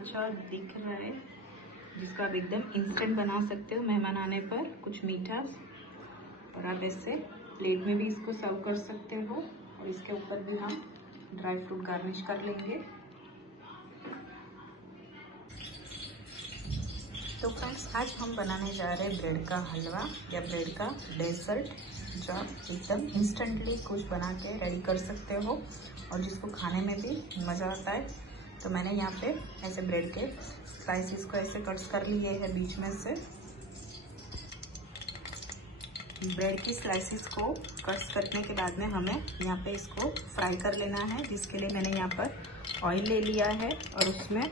अच्छा दिख रहा है, जिसका आप एकदम इंस्टेंट बना सकते हो मेहमान आने पर कुछ मीठा। और आप ऐसे प्लेट में भी इसको सर्व कर सकते हो और इसके ऊपर भी हम ड्राई फ्रूट गार्निश कर लेंगे। तो फ्रेंड्स, आज हम बनाने जा रहे हैं ब्रेड का हलवा या ब्रेड का डेजर्ट, जो आप एकदम इंस्टेंटली कुछ बना के रेडी कर सकते हो और जिसको खाने में भी मज़ा आता है। तो मैंने यहाँ पे ऐसे ब्रेड के स्लाइसिस को ऐसे कट्स कर लिए हैं बीच में से। ब्रेड की स्लाइसिस को कट्स करने के बाद में हमें यहाँ पे इसको फ्राई कर लेना है, जिसके लिए मैंने यहाँ पर ऑयल ले लिया है और उसमें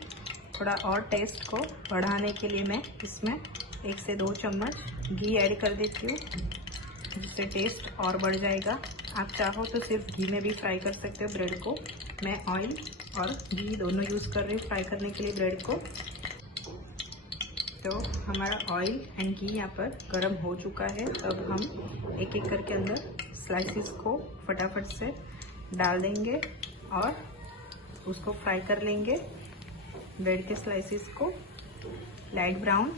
थोड़ा और टेस्ट को बढ़ाने के लिए मैं इसमें 1 से 2 चम्मच घी ऐड कर देती हूँ, जिससे टेस्ट और बढ़ जाएगा। आप चाहो तो सिर्फ घी में भी फ्राई कर सकते हो ब्रेड को। मैं ऑयल और घी दोनों यूज़ कर रही हूँ फ्राई करने के लिए ब्रेड को। तो हमारा ऑयल एंड घी यहाँ पर गर्म हो चुका है। अब हम एक एक करके अंदर स्लाइसिस को फटाफट से डाल देंगे और उसको फ्राई कर लेंगे। ब्रेड के स्लाइसिस को लाइट ब्राउन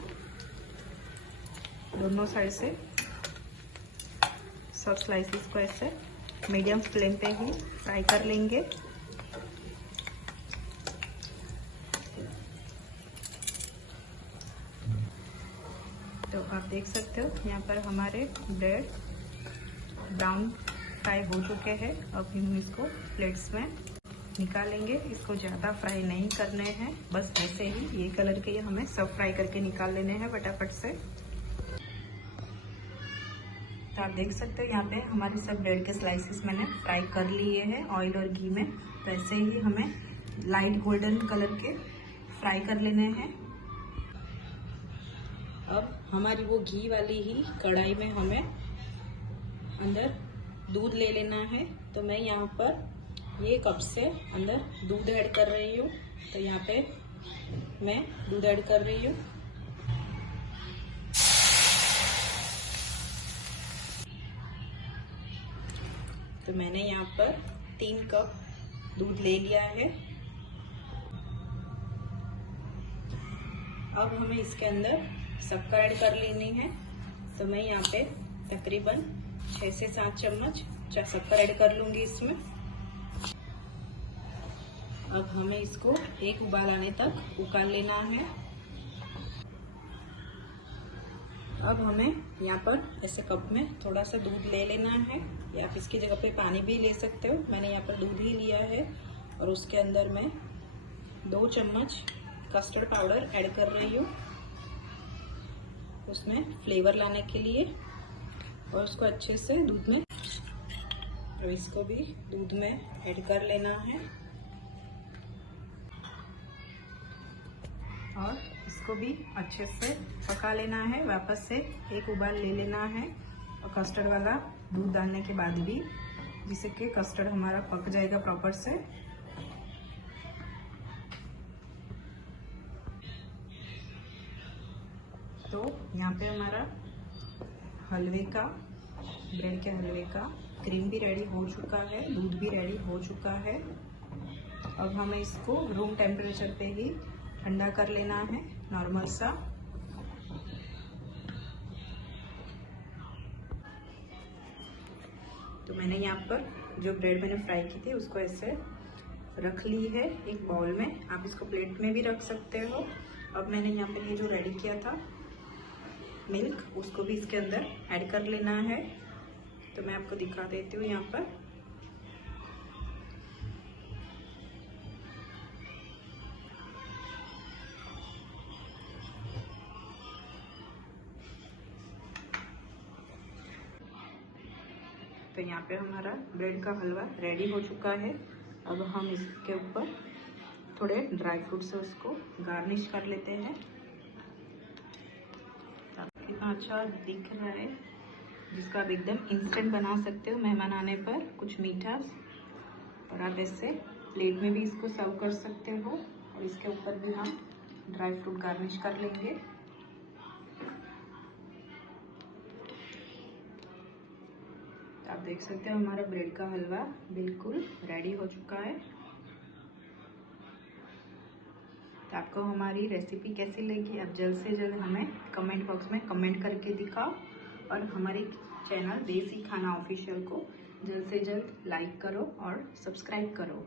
दोनों साइड से सब स्लाइसिस को ऐसे मीडियम फ्लेम पे ही फ्राई कर लेंगे। तो आप देख सकते हो यहाँ पर हमारे ब्रेड ब्राउन फ्राई हो चुके हैं। अब हम इसको प्लेट्स में निकालेंगे। इसको ज़्यादा फ्राई नहीं करने हैं, बस ऐसे ही ये कलर के हमें सब फ्राई करके निकाल लेने हैं फटाफट से। तो आप देख सकते हो यहाँ पे हमारे सब ब्रेड के स्लाइसिस मैंने फ्राई कर लिए हैं ऑयल और घी में। तो ऐसे ही हमें लाइट गोल्डन कलर के फ्राई कर लेने हैं। अब हमारी वो घी वाली ही कढ़ाई में हमें अंदर दूध ले लेना है। तो मैं यहाँ पर ये कप से अंदर दूध ऐड कर रही हूँ। तो यहाँ पे मैं दूध ऐड कर रही हूँ। तो मैंने यहाँ पर 3 कप दूध ले लिया है। अब हमें इसके अंदर शक्कर ऐड कर लेनी है। तो मैं यहाँ पे तकरीबन 6 से 7 चम्मच शक्कर ऐड कर लूँगी इसमें। अब हमें इसको एक उबाल आने तक उबाल लेना है। अब हमें यहाँ पर ऐसे कप में थोड़ा सा दूध ले लेना है, या आप इसकी जगह पे पानी भी ले सकते हो। मैंने यहाँ पर दूध ही लिया है और उसके अंदर मैं 2 चम्मच कस्टर्ड पाउडर ऐड कर रही हूँ, उसमें फ्लेवर लाने के लिए। और उसको अच्छे से दूध में, और इसको भी दूध में ऐड कर लेना है और इसको भी अच्छे से पका लेना है। वापस से एक उबाल ले लेना है और कस्टर्ड वाला दूध डालने के बाद भी, जिससे कि कस्टर्ड हमारा पक जाएगा प्रॉपर से। तो यहाँ पे हमारा हलवे का, ब्रेड के हलवे का क्रीम भी रेडी हो चुका है, दूध भी रेडी हो चुका है। अब हमें इसको रूम टेम्परेचर पे ही ठंडा कर लेना है, नॉर्मल सा। तो मैंने यहाँ पर जो ब्रेड मैंने फ्राई की थी उसको ऐसे रख ली है एक बाउल में। आप इसको प्लेट में भी रख सकते हो। अब मैंने यहाँ पे ये जो रेडी किया था मिल्क, उसको भी इसके अंदर ऐड कर लेना है। तो मैं आपको दिखा देती हूँ यहाँ पर। तो यहाँ पे हमारा ब्रेड का हलवा रेडी हो चुका है। अब हम इसके ऊपर थोड़े ड्राई फ्रूट से उसको गार्निश कर लेते हैं। कितना अच्छा दिख रहा है, जिसका आप एकदम इंस्टेंट बना सकते हो मेहमान आने पर कुछ मीठा। और आप ऐसे प्लेट में भी इसको सर्व कर सकते हो और इसके ऊपर भी हम ड्राई फ्रूट गार्निश कर लेंगे। आप देख सकते हो हमारा ब्रेड का हलवा बिल्कुल रेडी हो चुका है। तो आपको हमारी रेसिपी कैसी लगी आप जल्द से जल्द हमें कमेंट बॉक्स में कमेंट करके दिखाओ, और हमारे चैनल देसी खाना ऑफिशियल को जल्द से जल्द लाइक करो और सब्सक्राइब करो।